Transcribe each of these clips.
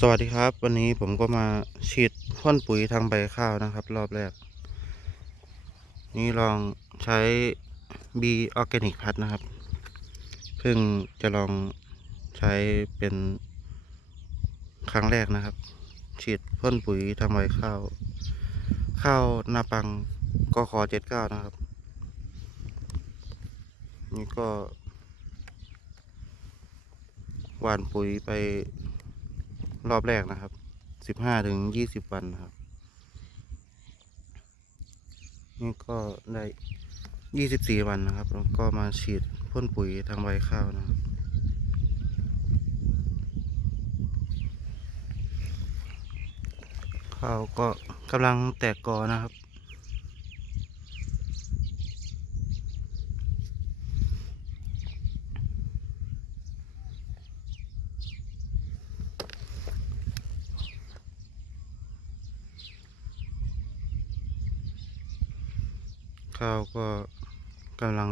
สวัสดีครับ วันนี้ผมก็มาฉีดพ่นปุ๋ยทางใบข้าวนะครับ รอบแรก นี่ลองใช้ B Organic พัดนะครับ เพิ่งจะลองใช้เป็นครั้งแรกนะครับ ฉีดพ่นปุ๋ยทางใบข้าว ข้าวนาปังกขอเจ็ดเก้านะครับ นี่ก็หว่านปุ๋ยไป รอบแรกนะครับสิบห้าถึงยี่สิบวันนะครับ นี่ก็ได้ยี่สิบสี่วันนะครับแล้วก็มาฉีดพ่นปุ๋ยทางใบข้าวนะครับข้าวก็กำลังแตกกอนะครับ ข้าวก็กำลัง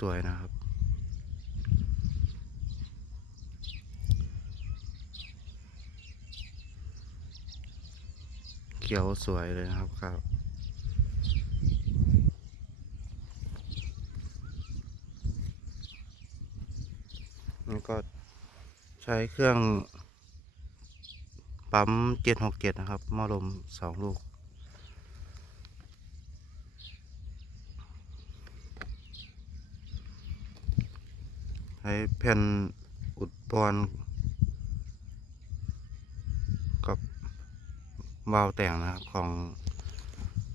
สวยๆนะครับ เขียวสวยเลยนะครับข้าวนี่ก็ใช้เครื่องปั๊มเจ็ดหกเจ็ดนะครับหม้อลมสองลูก ช้แผ่นอุดบอลกับวาล์วแต่งนะครับของ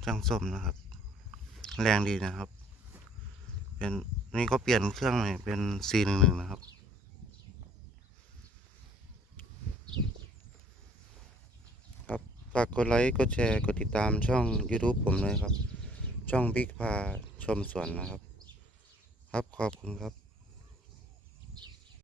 ช่างส้มนะครับ แรงดีนะครับ เป็นนี่ก็เปลี่ยนเครื่องใหม่เป็น C11 นะครับครับฝากกดไลค์กดแชร์กดติดตามช่อง YouTube ผมเลยครับ ช่องบิ๊กพาชมสวนนะครับ ครับขอบคุณครับ